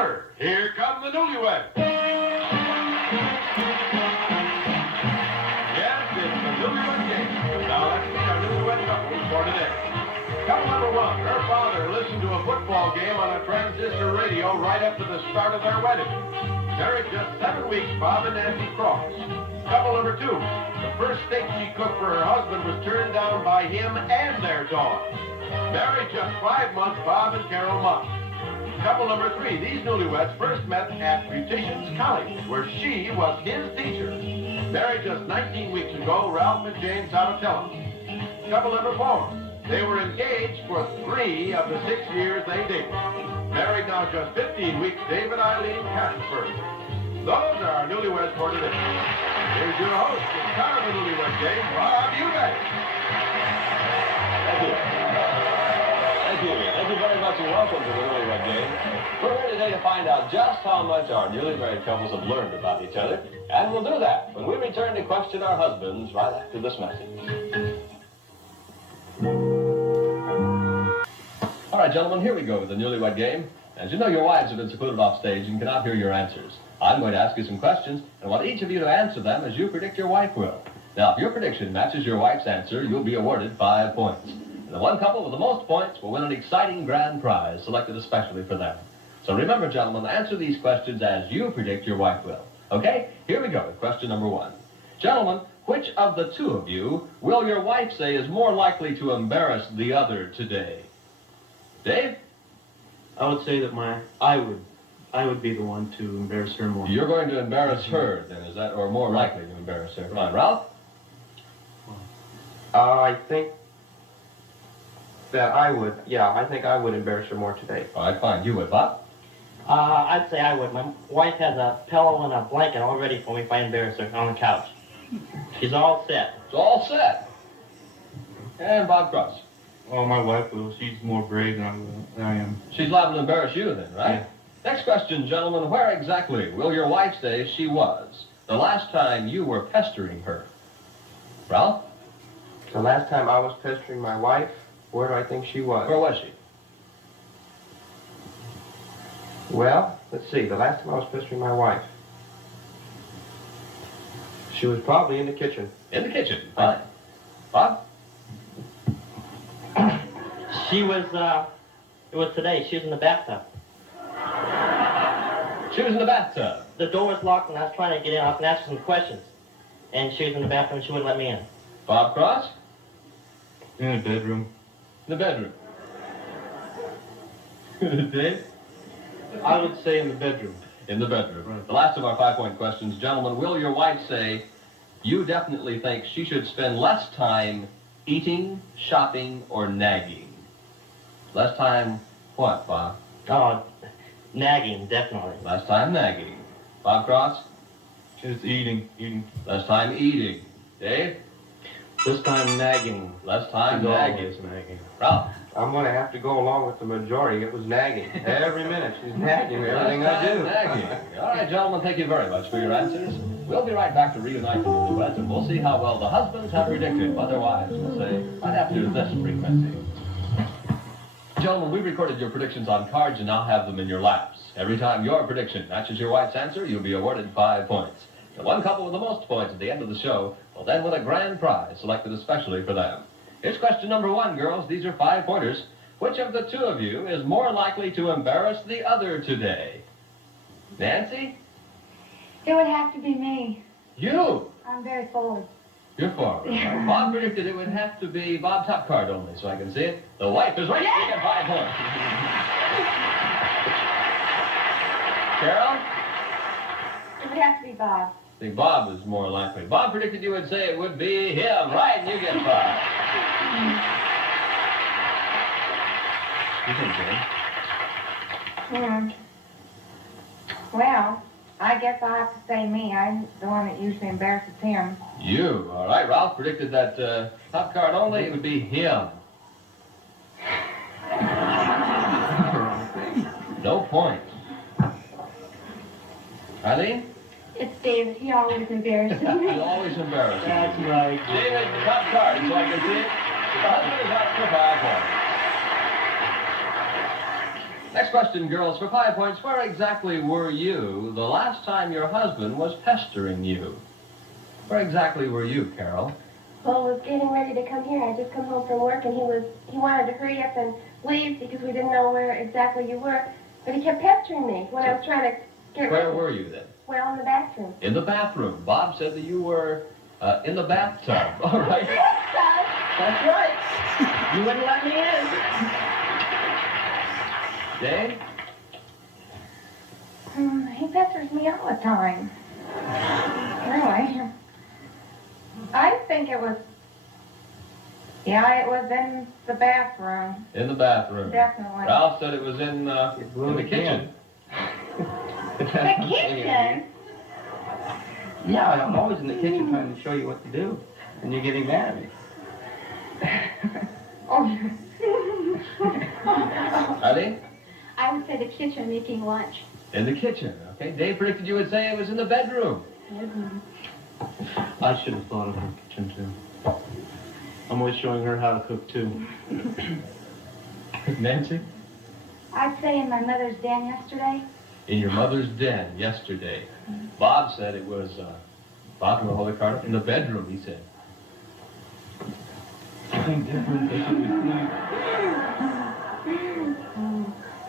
Miller. Here come the newlyweds. Yes, it's the Newlywed Game. Now let's meet our newlywed couples for today. Couple number one, her father listened to a football game on a transistor radio right up to the start of their wedding. Married just 7 weeks, Bob and Nancy Cross. Couple number two, the first steak she cooked for her husband was turned down by him and their dog. Married just 5 months, Bob and Carol Mott. Couple number three, these newlyweds first met at Beauticians College, where she was his teacher. Married just 19 weeks ago, Ralph and Jane Sabatella. Couple number four, they were engaged for 3 of the 6 years they dated. Married now just 15 weeks, David Eileen Casper. Those are our newlyweds for today. Here's your host, the star of the Newlywed Game, Bob Eubank. Thank you. Thank you very much, and welcome to the Newlywed Game. We're here today to find out just how much our newly married couples have learned about each other, and we'll do that when we return to question our husbands right after this message. All right, gentlemen, here we go with the Newlywed Game. As you know, your wives have been secluded off stage and cannot hear your answers. I'm going to ask you some questions, and I want each of you to answer them as you predict your wife will. Now, if your prediction matches your wife's answer, you'll be awarded 5 points. And the one couple with the most points will win an exciting grand prize selected especially for them. So remember, gentlemen, answer these questions as you predict your wife will. Okay? Here we go with question number one. Gentlemen, which of the two of you will your wife say is more likely to embarrass the other today? Dave? I would say that I would be the one to embarrass her more. You're going to embarrass her, then, is that, or more likely to embarrass her? Fine. Ralph? I think that I would. Yeah, I think I would embarrass her more today. All right, fine. You would, Bob? I'd say I would. My wife has a pillow and a blanket all ready for me if I embarrass her on the couch. She's all set. It's all set. And Bob Cross? Oh, my wife will. She's more brave than I am. She's liable to embarrass you, then, right? Yeah. Next question, gentlemen. Where exactly will your wife say she was the last time you were pestering her? Ralph? The last time I was pestering my wife, where do I think she was? Where was she? Well, let's see. The last time I was pestering my wife, she was probably in the kitchen. In the kitchen. Fine. Bob? It was today. She was in the bathtub. She was in the bathtub. The door was locked and I was trying to get in. I was going to ask her some questions. And she was in the bathroom and she wouldn't let me in. Bob Cross? In the bedroom. In the bedroom. Dave? I would say in the bedroom. In the bedroom. Right. The last of our 5-point questions. Gentlemen, will your wife say you definitely think she should spend less time eating, shopping, or nagging? Less time what, Bob? Oh, nagging, definitely. Less time nagging. Bob Cross? Just eating. Less time eating. Dave? This time nagging. Less time She's nagging. always nagging. Ralph? I'm going to have to go along with the majority. It was nagging. Every minute she's nagging everything I do. Nagging. All right, gentlemen, thank you very much for your answers. We'll be right back to reunite the newlyweds, and we'll see how well the husbands have predicted what their wives will say right after this brief message. Gentlemen, we recorded your predictions on cards and now have them in your laps. Every time your prediction matches your wife's answer, you'll be awarded 5 points. The one couple with the most points at the end of the show will then win a grand prize selected especially for them. Here's question number one, girls. These are 5-pointers. Which of the two of you is more likely to embarrass the other today? Nancy? It would have to be me. You? I'm very forward. You're forward. Bob predicted it would have to be Bob top card only, so I can see it. The wife is right. You get 5 points. Carol? It would have to be Bob. I think Bob is more likely. Bob predicted you would say it would be him. Right, and you get 5. You think, Jane? Well, I guess I'll have to say me. I'm the one that usually embarrasses him. You. All right, Ralph predicted that top card only, it would be him. No point. Eileen? It's David. He always embarrasses me. He's always embarrassing. That's right. David, top card, so I can see it. The husband is out for 5 points. Next question, girls, for 5 points. Where exactly were you the last time your husband was pestering you? Where exactly were you, Carol? Well, I was getting ready to come here. I just come home from work, and he wanted to hurry up and leave because we didn't know where exactly you were. But he kept pestering me when I was trying to get ready. Where were you then? Well, in the bathroom. In the bathroom. Bob said that you were in the bathtub. All right. That's right. You wouldn't let me in. Jane? He pesters me all the time. Really? I think it was in the bathroom. In the bathroom. Definitely. Ralph said it was in the kitchen. The kitchen? Yeah, I'm always in the kitchen trying to show you what to do, and you're getting mad at me. Oh. Eileen? I would say the kitchen making lunch. In the kitchen. Okay. Dave predicted you would say it was in the bedroom. I should have thought of her kitchen, too. I'm always showing her how to cook, too. Nancy? I'd say in my mother's den yesterday. In your mother's den yesterday. Bob said it was, Bob from the Holy Cardinal, in the bedroom, he said. Something different.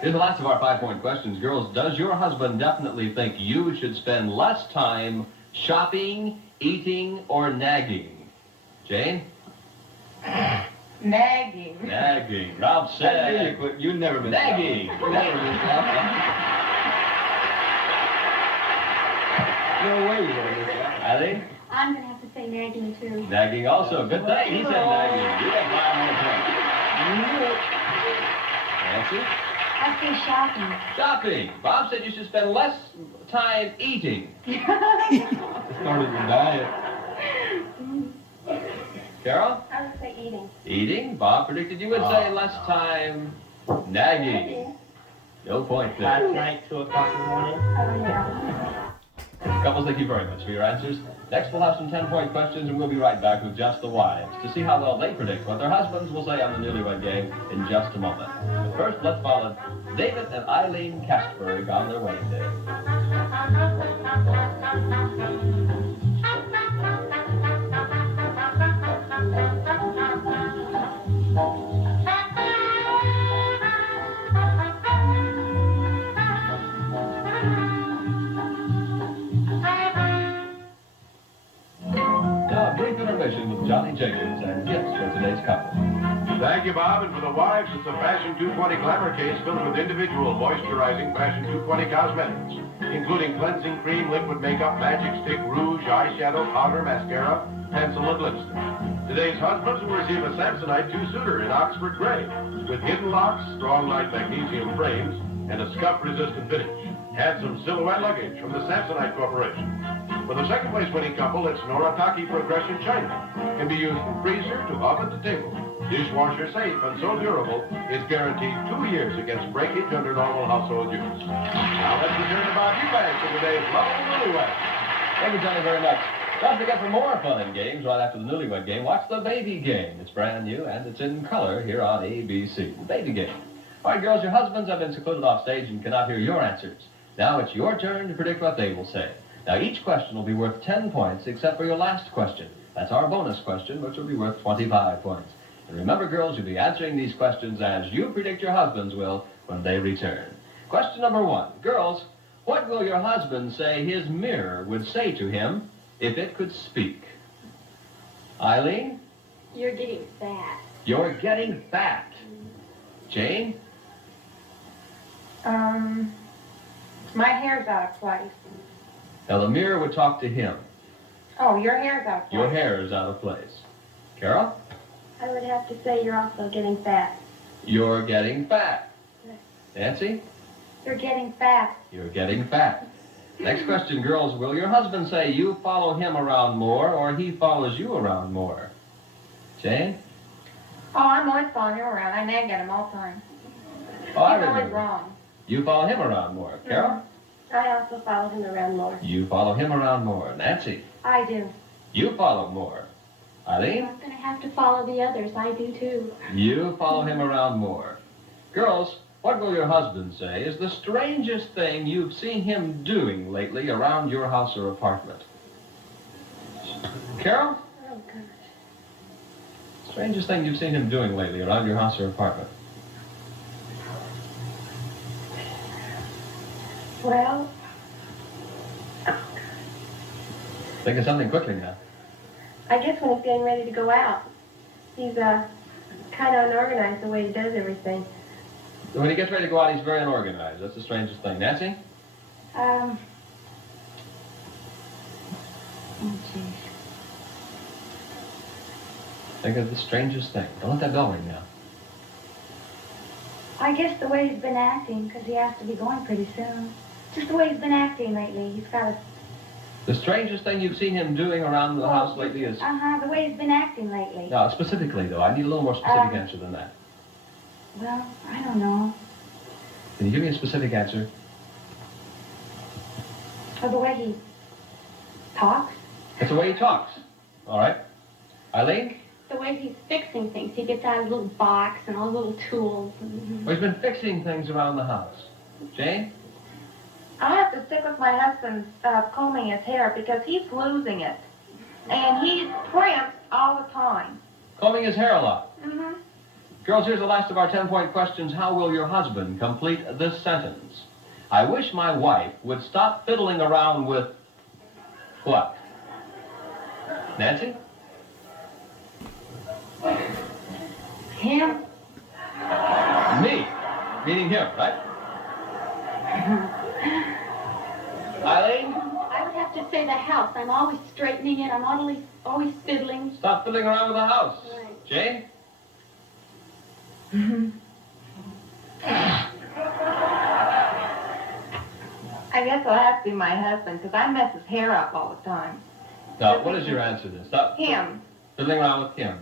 Here's the last of our 5-point questions. Girls, does your husband definitely think you should spend less time shopping, eating, or nagging? Jane? Nagging. Nagging. Ralph said... You never miss nagging. Never miss No way you're going to miss that. Eileen? I'm going to have to say nagging, too. Nagging also. Good thing he said nagging. You got 5 more points. Nancy? I'd say shopping. Shopping. Bob said you should spend less time eating. Started your diet. Carol? I would say eating. Eating. Bob predicted you would say less time nagging. No point Last there. night, 2 o'clock in the morning. Oh, yeah. Couples, thank you very much for your answers. Next, we'll have some 10-point questions, and we'll be right back with just the wives to see how well they predict what their husbands will say on the Newlywed Game in just a moment. But first, let's follow David and Eileen Kastberg on their wedding day. Now, a brief intermission with Johnny Jacobs and gifts for today's couple. Thank you, Bob. And for the wives, it's a Fashion 220 Glamour case filled with individual moisturizing Fashion 220 cosmetics, including cleansing cream, liquid makeup, magic stick, rouge, eyeshadow, powder, mascara, pencil, and lipstick. Today's husbands will receive a Samsonite 2-suiter in Oxford gray with hidden locks, strong light magnesium frames, and a scuff-resistant finish. Add some silhouette luggage from the Samsonite Corporation. For the second place winning couple, it's Noritake Progression China. Can be used from freezer to oven to table. Dishwasher safe and so durable, it's guaranteed 2 years against breakage under normal household use. Now let's return to Bob Eubanks for today's Lovable Newlywed. Thank you, Johnny, very much. Don't forget, for more fun and games right after the Newlywed Game, watch the Baby Game. It's brand new and it's in color here on ABC. The Baby Game. All right, girls, your husbands have been secluded off stage and cannot hear your answers. Now it's your turn to predict what they will say. Now, each question will be worth 10 points except for your last question. That's our bonus question, which will be worth 25 points. And remember, girls, you'll be answering these questions as you predict your husbands will when they return. Question number 1. Girls, what will your husband say his mirror would say to him if it could speak? Eileen? You're getting fat. You're getting fat. Jane? My hair's out of place. Now, the mirror would talk to him. Oh, your hair's out of place. Your hair is out of place. Carol? I would have to say you're also getting fat. You're getting fat. Nancy? You're getting fat. You're getting fat. Next question, girls. Will your husband say you follow him around more or he follows you around more? Jane? Oh, I'm always following him around. I nag at him all the time. Oh, I He's always remember. wrong. You follow him around more. Carol? I also follow him around more. You follow him around more. Nancy? I do. You follow more. Eileen? I'm going to have to follow the others. I do, too. You follow him around more. Girls, what will your husband say is the strangest thing you've seen him doing lately around your house or apartment? Carol? Oh, gosh. Strangest thing you've seen him doing lately around your house or apartment? Well, Think of something quickly now. I guess when he's getting ready to go out, he's kind of unorganized the way he does everything. When he gets ready to go out, he's very unorganized. That's the strangest thing. Nancy? Oh, jeez. Think of the strangest thing. Don't let that go right now. I guess the way he's been acting, because he has to be going pretty soon. Just the way he's been acting lately. He's got a... The strangest thing you've seen him doing around the house lately is... the way he's been acting lately. No, specifically, though. I need a little more specific answer than that. Well, I don't know. Can you give me a specific answer? Or the way he talks. It's the way he talks. All right. Eileen? The way he's fixing things. He gets out his little box and all the little tools. Well, he's been fixing things around the house. Jane? I have to stick with my husband's combing his hair because he's losing it. And he's primped all the time. Combing his hair a lot. Mm-hmm. Girls, here's the last of our 10-point questions. How will your husband complete this sentence? I wish my wife would stop fiddling around with... what? Nancy? Him? Me. Meaning him, right? Eileen? I would have to say the house. I'm always straightening it. I'm always fiddling. Stop fiddling around with the house. Right. Jane? I guess I'll have to be my husband because I mess his hair up all the time. Now, what is your answer then? Stop Him. fiddling around with him.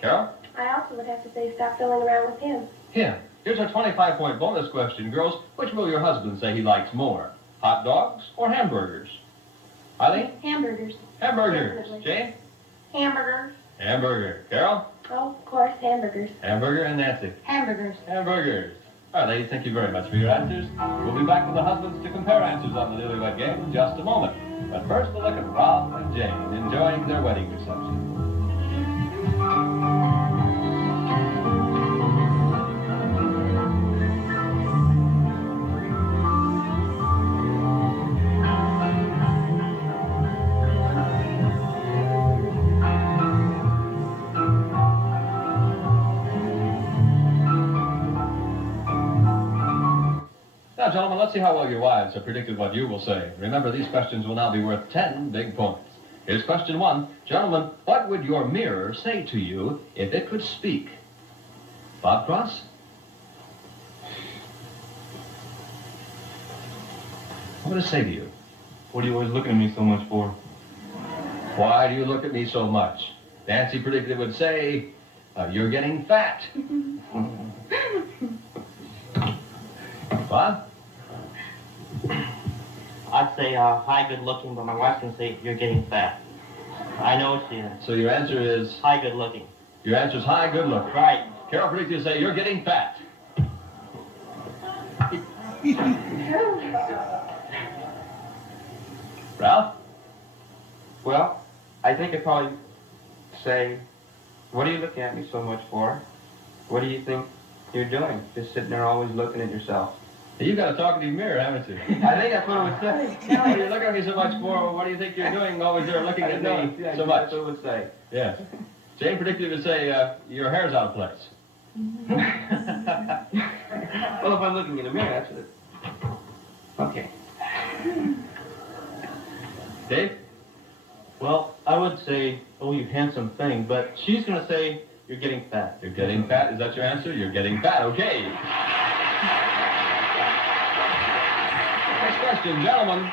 Carol? I also would have to say stop fooling around with him. Him. Here's our 25-point bonus question, girls. Which will your husband say he likes more? Hot dogs or hamburgers? Eileen? Hamburgers. Hamburgers. Definitely. Jane? Hamburgers. Hamburger. Carol? Oh, of course, hamburgers. Hamburger. And Nancy? Hamburgers. Hamburgers. All right, ladies, thank you very much for your answers. We'll be back with the husbands to compare answers on the Newlywed Game in just a moment. But first, a look at Ralph and Jane enjoying their wedding reception. Now, gentlemen, let's see how well your wives have predicted what you will say. Remember, these questions will now be worth 10 big points. Here's question 1. Gentlemen, what would your mirror say to you if it could speak? Bob Cross? What would it say to you? What are you always looking at me so much for? Why do you look at me so much? Nancy predicted it would say, you're getting fat. Bob? I'd say hi, good looking, but my wife's gonna say you're getting fat. I know what she is. So your answer is? Hi, good looking. Your answer is hi, good look. Right. Carol predicted to say, you're getting fat. Ralph? Well, I think I'd probably say, what are you looking at me so much for? What do you think you're doing? Just sitting there always looking at yourself. You've got a talkative mirror, haven't you? I think that's what it would say. No, you're looking at me so much for, what do you think you're doing always there looking at me Yeah, so much? that's what it would say. Yes. Jane predicted it would say, your hair's out of place. Well, if I'm looking in the mirror, that's what it... Okay. Dave? Well, I would say, oh, you handsome thing, but she's going to say, you're getting fat. You're getting fat? Is that your answer? You're getting fat. Okay. Next question, gentlemen.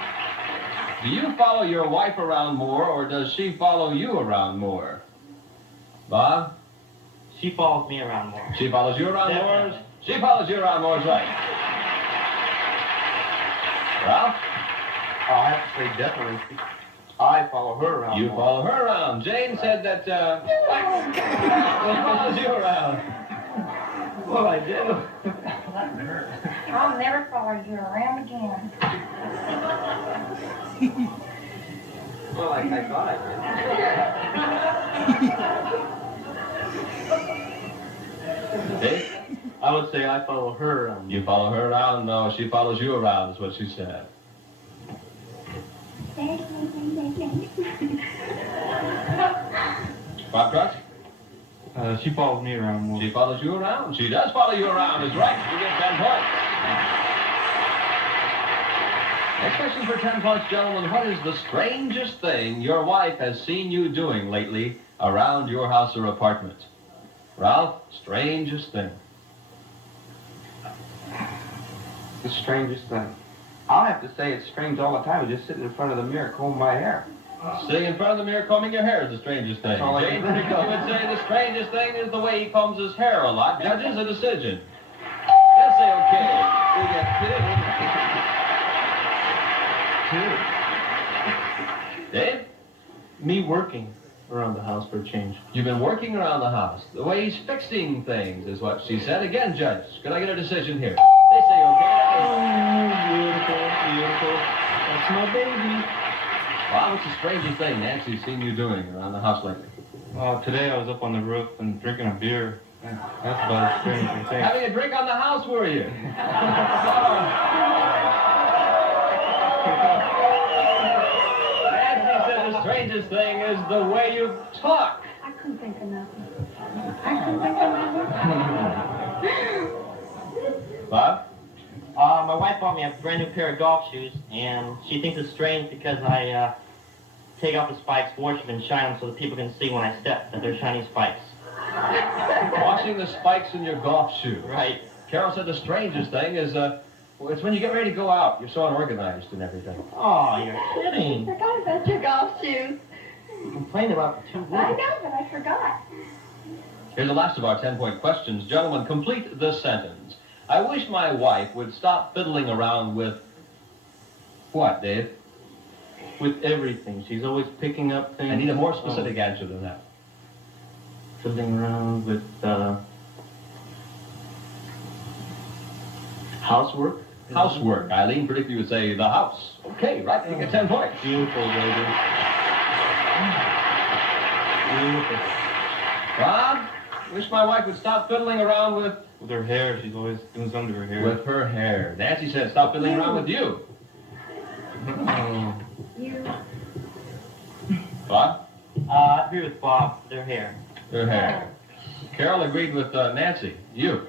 Do you follow your wife around more, or does she follow you around more? Bob? She follows me around more. She follows you around Definitely. more? She follows you around more, is right. Ralph? I have to say definitely. I follow her around. You more. follow her around. Jane said that, she follows you around. Well, I do. her. I'll never follow you around again. Well, I thought I did. Dave? I would say I follow her around. You follow her around? No, she follows you around, is what she said. Bob Crutch? She follows me around more. She follows you around. She does follow you around, is right. You get 10 points. Next question for 10 points, gentlemen. What is the strangest thing your wife has seen you doing lately around your house or apartment? Ralph, strangest thing. The strangest thing. I'll have to say it's strange all the time. Just sitting in front of the mirror, combing my hair. Sitting in front of the mirror combing your hair is the strangest thing. all I Jane can Rico would say the strangest thing is the way he combs his hair a lot. Judges a decision. They'll say okay. We get two. Dave? Me working around the house for a change. You've been working around the house. The way he's fixing things is what she said. Again, Judge, can I get a decision here? They say okay. Beautiful, beautiful. That's my baby. Wow, what's the strangest thing Nancy's seen you doing around the house lately? Today I was up on the roof and drinking a beer. That's about as strange as you think. Having a drink on the house, were you? Nancy said the strangest thing is the way you talk. I couldn't think of nothing. Bob? My wife bought me a brand new pair of golf shoes, and she thinks it's strange because I take off the spikes, wash them, and shine them so that people can see when I step that they're shiny spikes. Washing the spikes in your golf shoe. Right. Carol said the strangest thing is, it's when you get ready to go out. You're so unorganized and everything. Oh, you're kidding. Forgot about your golf shoes. You complained about the 2 weeks. I know, but I forgot. Here's the last of our 10-point questions. Gentlemen, complete this sentence. I wish my wife would stop fiddling around with... What, Dave? With everything. She's always picking up things. I need a more specific answer than that. Fiddling around with housework. Housework. Eileen predicted you would say the house. Okay, right, you get 10 points. Beautiful, baby. Beautiful. Bob, wish my wife would stop fiddling around with her hair. She's always doing something to her hair. With her hair. Nancy said stop fiddling around with you. You. Bob? I agree with Bob. Their hair. Her hair. Carol agreed with Nancy. You.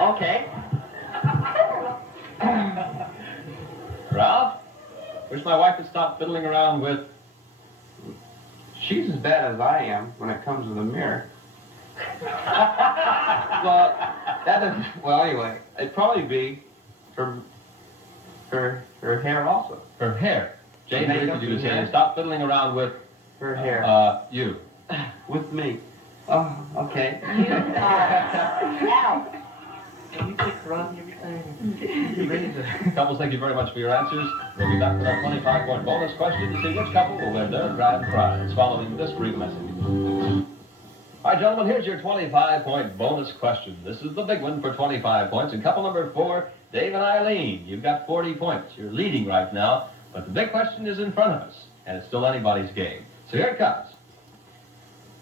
Okay. Ralph? Wish my wife would stop fiddling around with... She's as bad as I am when it comes to the mirror. Well, anyway, it'd probably be her hair also. Her hair. Jane Makeup predicted you to and hair. say stop fiddling around with... Her hair. You. With me. Oh, okay. Now. You take her on everything. Couples, thank you very much for your answers. We'll be back with our 25-point bonus question to see which couple will win their grand prize following this brief message. All right, gentlemen, here's your 25-point bonus question. This is the big one for 25 points. And couple number 4, Dave and Eileen, you've got 40 points. You're leading right now, but the big question is in front of us, and it's still anybody's game. So here it comes.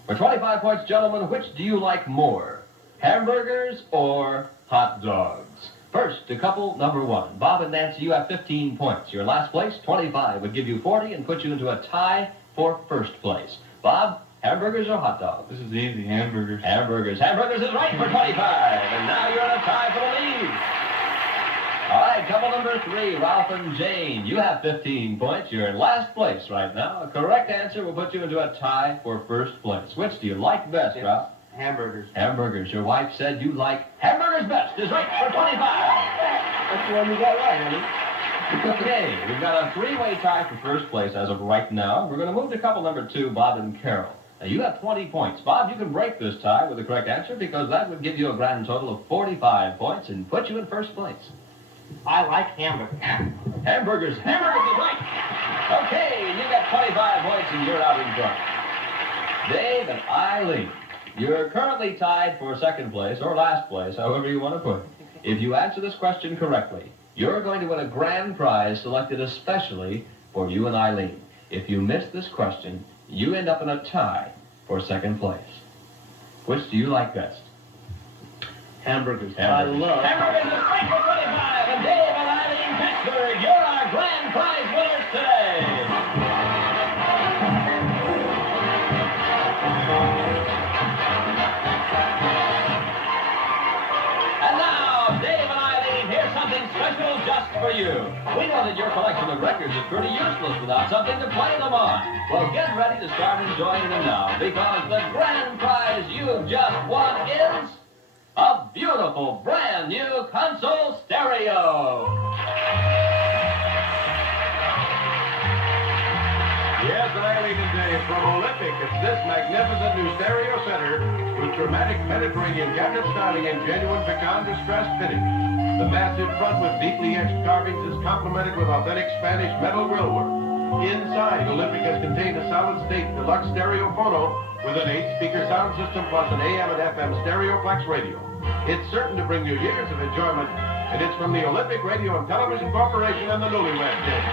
For 25 points, gentlemen, which do you like more, hamburgers or hot dogs? First, to couple number 1. Bob and Nancy, you have 15 points. Your last place, 25, would give you 40 and put you into a tie for first place. Bob, hamburgers or hot dogs? This is easy. Hamburgers. Hamburgers. Hamburgers is right for 25. And now you're in a tie for the lead. All right, couple number 3, Ralph and Jane. You have 15 points. You're in last place right now. A correct answer will put you into a tie for first place. Which do you like best, Ralph? Hamburgers. Hamburgers. Your wife said you like hamburgers best. Is right for 25. That's the one you got right, honey. Okay, we've got a 3-way tie for first place as of right now. We're going to move to couple number 2, Bob and Carol. Now, you have 20 points. Bob, you can break this tie with the correct answer because that would give you a grand total of 45 points and put you in first place. I like hamburgers. Hamburgers. Hamburgers is right. Okay, you got 25 points and you're out in front. Dave and Eileen, You're currently tied for second place or last place, however you want to put it. If you answer this question correctly, you're going to win a grand prize selected especially for you and Eileen. If you miss this question, you end up in a tie for second place. Which do you like best? Hamburgers. Hamburgers. I love Hamburgers is 3 for 25, and Dave and Eileen Pittsburgh, you're our grand prize winners today. And now, Dave and Eileen, here's something special just for you. We know that your collection of records is pretty useless without something to play them on. Well, get ready to start enjoying them now, because the grand prize you've just won is a beautiful brand new console stereo. Yes, and Eileen and Dave from Olympic. It's this magnificent new stereo center with dramatic Mediterranean cabinet styling and genuine pecan distressed finish. The massive front with deeply etched carvings is complemented with authentic Spanish metal grillwork. Inside, Olympic has contained a solid-state deluxe stereo phono with an 8-speaker sound system plus an AM and FM stereoplex radio. It's certain to bring you years of enjoyment, and it's from the Olympic Radio and Television Corporation and the Newlywed Game.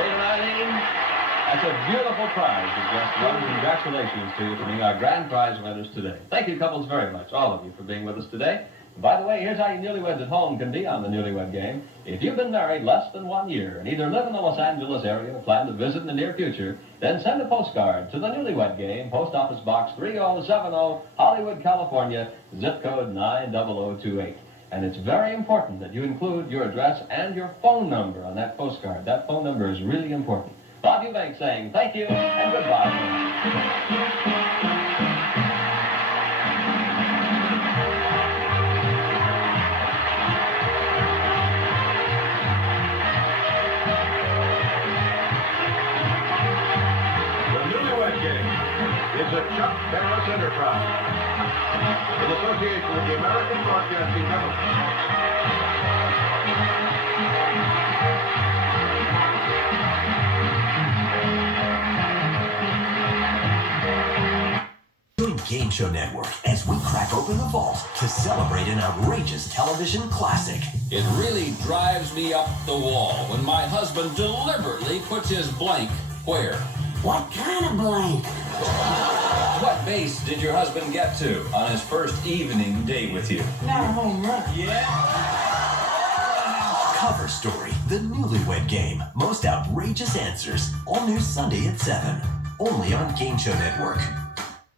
Dave and Eileen, that's a beautiful prize you just won. Congratulations to you for being our grand prize winners today. Thank you, couples, very much, all of you, for being with us today. By the way, here's how you newlyweds at home can be on the Newlywed Game. If you've been married less than 1 year and either live in the Los Angeles area or plan to visit in the near future, then send a postcard to the Newlywed Game, Post Office Box 3070, Hollywood, California, zip code 90028. And it's very important that you include your address and your phone number on that postcard. That phone number is really important. Bob Eubank saying thank you and goodbye. It's a Chuck Barris enterprise in association with the American Broadcasting Company. Join Game Show Network as we crack open the vault to celebrate an outrageous television classic. It really drives me up the wall when my husband deliberately puts his blank where? What kind of blank? What base did your husband get to on his first evening date with you? Not a home run. Yeah. Cover Story, the Newlywed Game. Most outrageous answers. All new Sunday at 7. Only on Game Show Network.